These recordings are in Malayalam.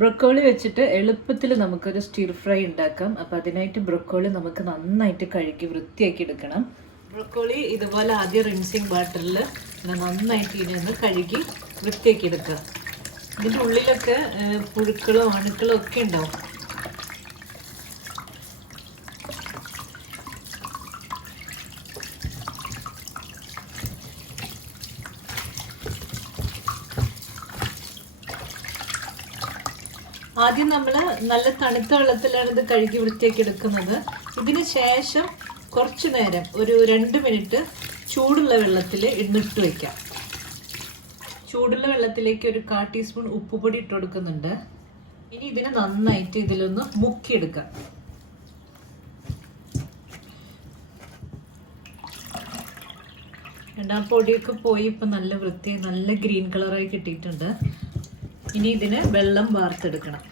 ബ്രൊക്കോളി വെച്ചിട്ട് എളുപ്പത്തിൽ നമുക്കൊരു സ്റ്റിർ ഫ്രൈ ഉണ്ടാക്കാം. അപ്പോൾ അതിനായിട്ട് ബ്രൊക്കോളി നമുക്ക് നന്നായിട്ട് കഴുകി വൃത്തിയാക്കി എടുക്കണം. ബ്രൊക്കോളി ഇതുപോലെ ആദ്യം റിൻസിങ് വാട്ടറിൽ നന്നായിട്ട് ഇതിനൊന്ന് കഴുകി വൃത്തിയാക്കി എടുക്കുക. ഇതിൻ്റെ ഉള്ളിലൊക്കെ പുഴുക്കളോ അണുക്കളോ ഒക്കെ ഉണ്ടാവും. ആദ്യം നമ്മൾ നല്ല തണുത്ത വെള്ളത്തിലാണ് ഇത് കഴുകി വൃത്തിയാക്കി എടുക്കുന്നത്. ഇതിന് ശേഷം കുറച്ച് നേരം ഒരു 2 മിനിറ്റ് ചൂടുള്ള വെള്ളത്തിൽ ഇട്ട് വയ്ക്കാം. ചൂടുള്ള വെള്ളത്തിലേക്ക് ഒരു 1/4 ടീസ്പൂൺ ഉപ്പുപൊടി ഇട്ട് കൊടുക്കുന്നുണ്ട്. ഇനി ഇതിനെ നന്നായിട്ട് ഇതിലൊന്ന് മുക്കിയെടുക്കാം. രണ്ടാം പൊടിയൊക്കെ പോയി ഇപ്പം നല്ല വൃത്തിയായി നല്ല ഗ്രീൻ കളറായി കിട്ടിയിട്ടുണ്ട്. ഇനി ഇതിനെ വെള്ളം വാർത്തെടുക്കണം.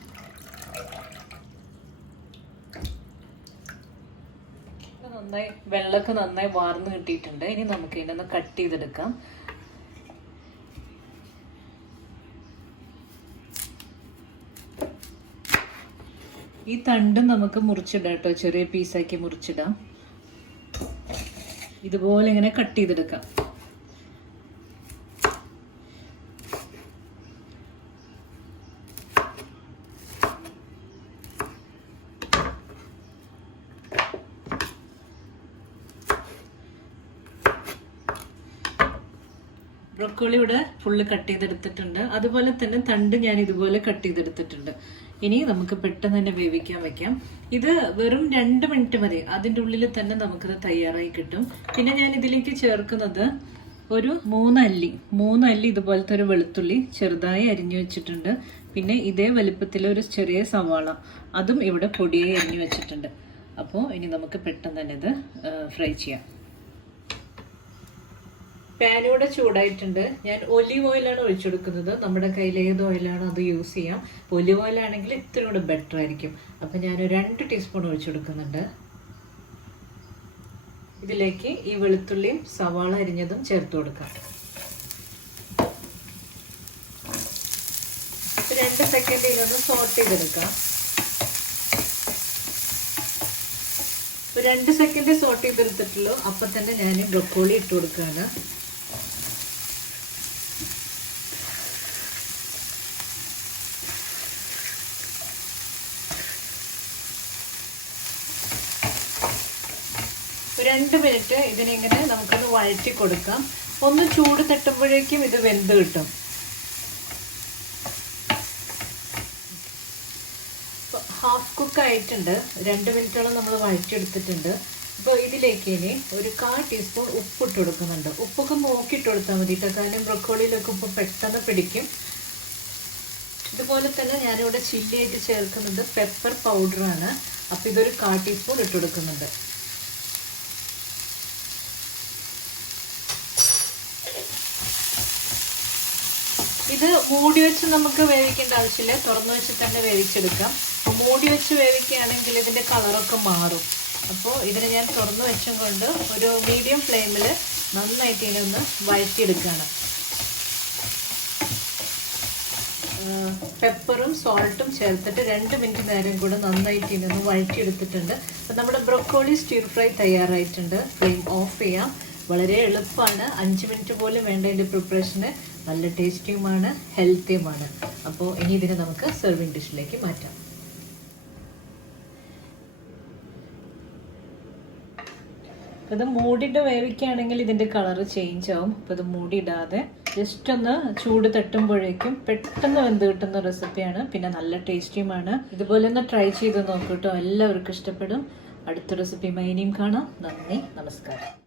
വെള്ളമൊക്കെ നന്നായി വാർന്ന് കിട്ടിയിട്ടുണ്ട്. ഇനി നമുക്ക് ഇതിനൊന്ന് കട്ട് ചെയ്തെടുക്കാം. ഈ തണ്ട് നമുക്ക് മുറിച്ചിടാം കേട്ടോ, ചെറിയ പീസാക്കി മുറിച്ചിടാം. ഇതുപോലെ ഇങ്ങനെ കട്ട് ചെയ്തെടുക്കാം. ബ്രൊക്കോളി ഇവിടെ ഫുള്ള് കട്ട് ചെയ്തെടുത്തിട്ടുണ്ട്. അതുപോലെ തന്നെ തണ്ട് ഞാൻ ഇതുപോലെ കട്ട് ചെയ്തെടുത്തിട്ടുണ്ട്. ഇനി നമുക്ക് പെട്ടെന്ന് തന്നെ വേവിക്കാൻ വെക്കാം. ഇത് വെറും 2 മിനിറ്റ് മതി. അതിൻ്റെ ഉള്ളിൽ തന്നെ നമുക്കിത് തയ്യാറായി കിട്ടും. പിന്നെ ഞാൻ ഇതിലേക്ക് ചേർക്കുന്നത് ഒരു 3 അല്ലി ഇതുപോലത്തെ ഒരു വെളുത്തുള്ളി ചെറുതായി അരിഞ്ഞു വെച്ചിട്ടുണ്ട്. പിന്നെ ഇതേ വലുപ്പത്തിൽ ഒരു ചെറിയ സവാള, അതും ഇവിടെ പൊടിയായി അരിഞ്ഞു വെച്ചിട്ടുണ്ട്. അപ്പോൾ ഇനി നമുക്ക് പെട്ടെന്ന് തന്നെ ഇത് ഫ്രൈ ചെയ്യാം. പാൻ ഇവിടെ ചൂടായിട്ടുണ്ട്. ഞാൻ ഒലീവ് ഓയിലാണ് ഒഴിച്ചെടുക്കുന്നത്. നമ്മുടെ കയ്യിൽ ഏത് ഓയിലാണോ അത് യൂസ് ചെയ്യാം. ഒലീവ് ഓയിലാണെങ്കിൽ ഇത്തിരി കൂടെ ബെറ്റർ ആയിരിക്കും. അപ്പം ഞാൻ 2 ടീസ്പൂൺ ഒഴിച്ചെടുക്കുന്നുണ്ട്. ഇതിലേക്ക് ഈ വെളുത്തുള്ളിയും സവാള അരിഞ്ഞതും ചേർത്ത് കൊടുക്കാം. 2 സെക്കൻഡ് ഇതിനൊന്ന് സോട്ട് ചെയ്തെടുക്കാം. 2 സെക്കൻഡ് സോട്ട് ചെയ്തെടുത്തിട്ടുള്ളൂ. അപ്പം തന്നെ ഞാൻ ബ്രൊക്കോളി ഇട്ട് കൊടുക്കുകയാണ്. ഒരു 2 മിനിറ്റ് ഇതിനിങ്ങനെ നമുക്കൊന്ന് വഴറ്റി കൊടുക്കാം. ഒന്ന് ചൂട് തട്ടുമ്പോഴേക്കും ഇത് വെന്ത് കിട്ടും. ഹാഫ് കുക്ക് ആയിട്ടുണ്ട്. 2 മിനിറ്റോളം നമ്മൾ വഴറ്റിയെടുത്തിട്ടുണ്ട്. അപ്പോൾ ഇതിലേക്ക് ഇനി ഒരു 1/4 ടീസ്പൂൺ ഉപ്പിട്ട് കൊടുക്കുന്നുണ്ട്. ഉപ്പൊക്കെ നോക്കിയിട്ട് കൊടുത്താൽ മതി കേട്ടോ, കാരണം ബ്രൊക്കോളിയിലൊക്കെ ഉപ്പ് പെട്ടെന്ന് പിടിക്കും. ഇതുപോലെ തന്നെ ഞാനിവിടെ ചില്ലിയായിട്ട് ചേർക്കുന്നത് പെപ്പർ പൗഡറാണ്. അപ്പോൾ ഇതൊരു 1/4 ടീസ്പൂൺ ഇട്ട് കൊടുക്കുന്നുണ്ട്. ഇത് മൂടി വെച്ച് നമുക്ക് വേവിക്കേണ്ട ആവശ്യമില്ല, തുറന്നു വെച്ച് തന്നെ വേവിച്ചെടുക്കാം. അപ്പോൾ മൂടി വെച്ച് വേവിക്കുകയാണെങ്കിൽ ഇതിൻ്റെ കളറൊക്കെ മാറും. അപ്പോൾ ഇതിനെ ഞാൻ തുറന്നു വെച്ചും കൊണ്ട് ഒരു മീഡിയം ഫ്ലെയിമിൽ നന്നായിട്ട് ഇതിനൊന്ന് വഴറ്റിയെടുക്കുകയാണ്. പെപ്പറും സോൾട്ടും ചേർത്തിട്ട് 2 മിനിറ്റ് നേരം കൂടെ നന്നായിട്ട് ഇതിനൊന്ന് വഴറ്റിയെടുത്തിട്ടുണ്ട്. അപ്പോൾ നമ്മുടെ ബ്രൊക്കോളി സ്റ്റിർ ഫ്രൈ തയ്യാറായിട്ടുണ്ട്. ഫ്ലെയിം ഓഫ് ചെയ്യാം. വളരെ എളുപ്പമാണ്. 5 മിനിറ്റ് പോലും വേണ്ട ഇതിൻ്റെ പ്രിപ്പറേഷന്. നല്ല ടേസ്റ്റിയുമാണ്, ഹെൽത്തിയുമാണ്. അപ്പോൾ ഇനി ഇതിനെ നമുക്ക് സെർവിങ് ഡിഷിലേക്ക് മാറ്റാം. ഇത് മൂടിയിട്ട് വേവിക്കുകയാണെങ്കിൽ ഇതിൻ്റെ കളറ് ചേഞ്ച് ആവും. അപ്പോൾ ഇത് മൂടിയിടാതെ ജസ്റ്റ് ഒന്ന് ചൂട് തട്ടുമ്പോഴേക്കും പെട്ടെന്ന് വെന്ത് കിട്ടുന്ന റെസിപ്പിയാണ്. പിന്നെ നല്ല ടേസ്റ്റിയുമാണ്. ഇതുപോലെ ഒന്ന് ട്രൈ ചെയ്ത് നോക്കൂ കേട്ടോ, എല്ലാവർക്കും ഇഷ്ടപ്പെടും. അടുത്ത റെസിപ്പിയുമായി ഇനിയും കാണാം. നന്ദി, നമസ്കാരം.